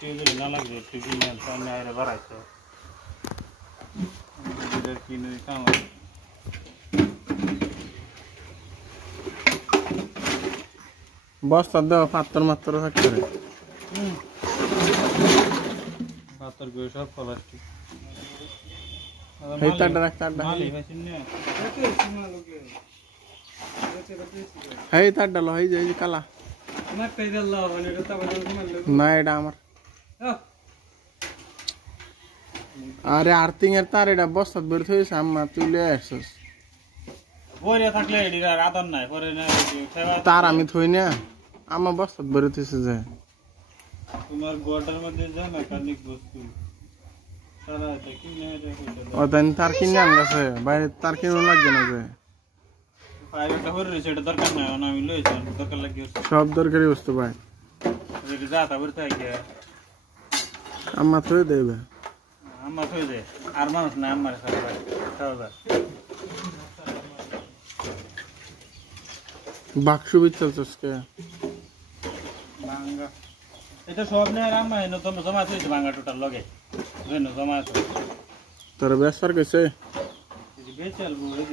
tubewell না লাগবে tubewell সামনে আরে বাড়াইতো এটা কিনে কাম বস্তা দাও পাত্তর মাত্র থাকতে রে পাথর গুলো সব প্লাস্টিক এই তাড়া রাখ তাড়া মালি হইছিন না এই তাড়া লো এই যে কালা না কই দিল মানে এটা তো না এটা আমার আরে আর্থিং এর তার এটা বস্তা বের হইছে আম্মা তুই লয়ে আসছস বইরে থাকলে এডির আদর নাই পরে না তার আমি থই না আমার বস্তা বের হইছে যে তোমার গোটার মধ্যে যায় মেকানিক বস্তু সারা এটা কিনে রেখে ও দেন তার কিনে আন গেছে বাইরে তার কিনে লাগবে না যে ফাইলটা হরে সেটা দরকার নাই আমি লইছি দরকার লাগি সব দরকারি বস্তু ভাই এটা যা তা বলতে আইছে আম্মা থই দেবে আম্মা থই দে আর মানুষ না আম্মার সাথে ভাই তাহলে বাক্স বিচলছস কে ভাঙ্গা এটা সব নেই আম্মা এনে তো জমা থইছে ভাঙ্গা টোটাল লগে জেনো জমা আছে তোর বেসার কইছে বেচাল বই